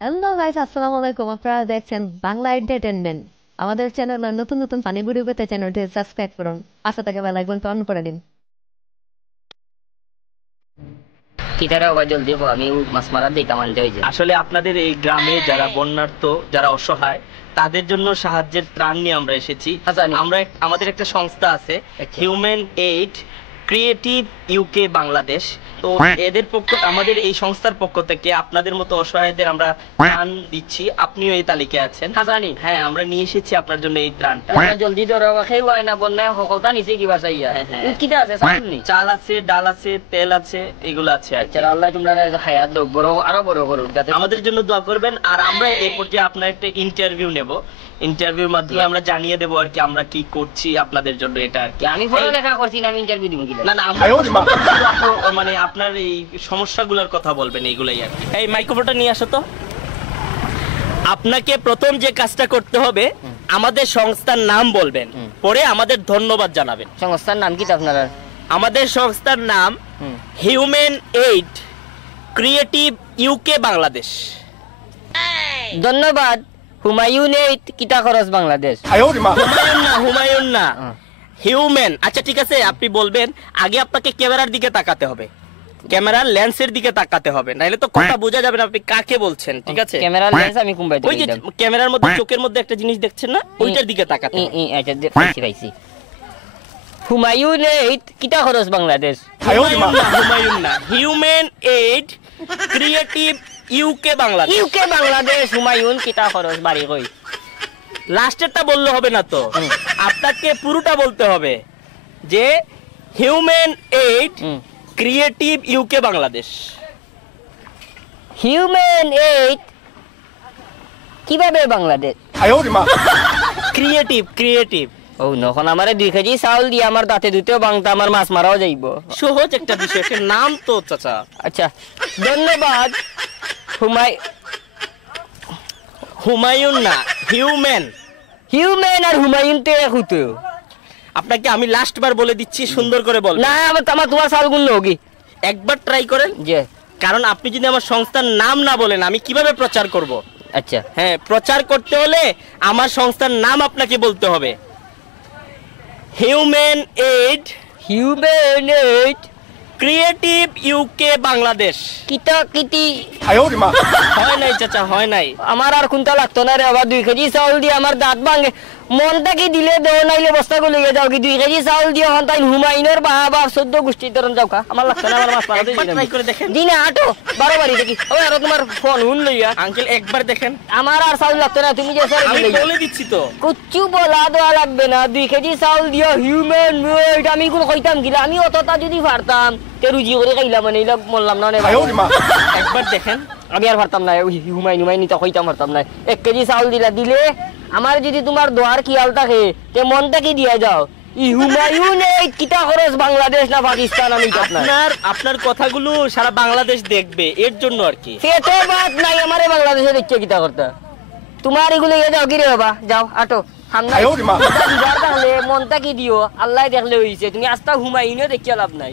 Hello guys, আসসালামু আলাইকুম। আপনারা দেখছেন বাংলা এন্টারটেনমেন্ট। আমাদের চ্যানেলে নতুন নতুন ফানি ভিডিও পেতে চ্যানেলটি সাবস্ক্রাইব করুন, পাশে থাকা বেল আইকনটা অন করে দিন। কিতারা আবার জলদি আমি মাছ মারা দিই কামানতে হয়েছে। আসলে আপনাদের এই গ্রামে যারা বন্যার্ত, যারা অসহায়, তাদের জন্য সাহায্যের ত্রাণ নিয়ে আমরা এসেছি। আমরা আমাদের একটা সংস্থা আছে, human aid creative UK Bangladesh. তো এদের পক্ষ, আমাদের এই সংস্থার পক্ষ থেকে আপনাদের মতো অসহায়দের আমরা ত্রাণ দিচ্ছি। আপনিও এই তালিকায় আছেন। জানি হ্যাঁ, আমরা নিয়ে এসেছি আপনার জন্য এই ত্রাণটা। জলদি ধরো খেয়ে হয় না, বন্যায় সকলটা নিচে কিবা চাইয়া কিটা আছে সামনে চাল আছে, ডাল আছে, তেল আছে, এগুলো আছে। আচ্ছা, আল্লাহ তোমরা হায়াত দাও, বড় আরো বড় করুক, যাতে আমাদের জন্য দোয়া করবেন। আর আমরা এই পর্যায়ে আপনার একটা ইন্টারভিউ নেব। ইন্টারভিউর মাধ্যমে আমরা জানিয়ে দেবো আর কি আমরা কি করছি আপনাদের জন্য। এটা আর কি আমি পড়ালেখা করছি না, আমি ইন্টারভিউ দিব কিনা? না না, মানে আপনার এই সমস্যাগুলোর কথা বলবেন, এইগুলাই আর কি। এই মাইক্রোফোনটা নিয়ে আসো তো। আপনাকে প্রথম যে কাজটা করতে হবে, আমাদের সংস্থার নাম বলবেন, পরে আমাদের ধন্যবাদ জানাবেন। সংস্থার নাম কি আপনার? আমাদের সংস্থার নাম human aid creative UK Bangladesh. ধন্যবাদ। হুমায়ুন এইড কিতা খরচ বাংলাদেশ। হুমায়ুন না, হিউম্যান। আচ্ছা ঠিক আছে, আপনি বলবেন। আগে আপনাকে ক্যামেরার দিকে তাকাতে হবে, ক্যামেরার লেন্সের দিকে তাকাতে হবে, নাহলে তো কথা বোঝা যাবে না আপনি কাকে বলছেন। ঠিক আছে, ক্যামেরার লেন্স আমি কুম্বাইতে ওই যে ক্যামেরার মধ্যে চোখের মধ্যে একটা জিনিস দেখছেন না, ওইটার দিকে তাকাতে হবে। আচ্ছা, পাইছি। হুমায়ুন এইড কিতা খরচ বাংলাদেশ। হুমায়ুন না, human aid creative UK Bangladesh. UK Bangladesh Humayun কিতা খরচ বাড়ি কই। লাস্টেরটা বললে হবে না তো, আপনাকে পুরোটা বলতে হবে যে human aid creative UK Bangladesh. Human aid কিভাবে বাংলাদেশ? Creative creative. ও নখন আমারে 2 কেজি চাউল দিয়ে আমার দাঁতে দুতেও বাংতা, আমার মাছ মারাও যাইব। সহজ একটা বিষয়, একটা নাম তো চাচা। আচ্ছা, ধন্যবাদ। হুমায়ুন না, হিউম্যান। হিউম্যান আর হুমায়ুন তো এক হতো। আপনাকে আমি লাস্ট বার বলে দিচ্ছি, সুন্দর করে বল। না, আমার তোমার চাউল গুণ লোক একবার ট্রাই করেন। যে কারণ আপনি যদি আমার সংস্থার নাম না বলেন, আমি কিভাবে প্রচার করব? আচ্ছা, হ্যাঁ, প্রচার করতে হলে আমার সংস্থার নাম আপনাকে বলতে হবে। Human aid creative UK Bangladesh. কিতা কিতি হয় নাই চাচা, হয় নাই। আমার আর কোনটা লাগতো না রে। আবার 2 কেজি চাউল দিয়ে আমার দাঁত ভাঙে। মনটা কি দিলে দেও, নাইলে বস্তা গুলো যাও কি। 2 কেজি চাউল দিয়ে হন তাই হুমায়ুনের বাবা 14 গোষ্ঠীর ধরন যাও কা। আমার লাগতো না, আমার মাছ মারা একবার ট্রাই করে দেখেন। দিনে আটো 12 বাড়ি দেখি। ও আর তোমার ফোন হুন লইয়া আঙ্কেল একবার দেখেন। আমার আর চাউল লাগতো না, তুমি যে আমি বলে দিচ্ছি তো। কুচ্ছু বলা দেওয়া লাগবে না। 2 কেজি চাউল দিয়ে হিউম্যান এইড আমি কোন কইতাম গিলা। আমি অতটা যদি পারতাম তে রুজি করে খাইলাম, মানে এইলা বললাম না। একবার দেখেন। আমি আর পারতাম না, হুমায়ুন তো কইতাম পারতাম না। 1 কেজি চাউল দিলে আমার যদি তোমার দোয়ার খেয়াল থাকে তে মনটা কি দিয়া যাও। হুমায়ুন এইড কিতা খরচ বাংলাদেশ না পাকিস্তান? আমি আপনার কথাগুলো সারা বাংলাদেশ দেখবে, এর জন্য আর কি। পেটে বাত নাই আমারে বাংলাদেশে দেখছে কিতা করতে। তোমার এগুলো যাও কি রে বাবা, যাও আটো সামনে। মনটা কি দিও, আল্লাহ দেখলে হইছে। তুমি আস্তা হুমায়ুনও দেখিয়া লাভ নাই।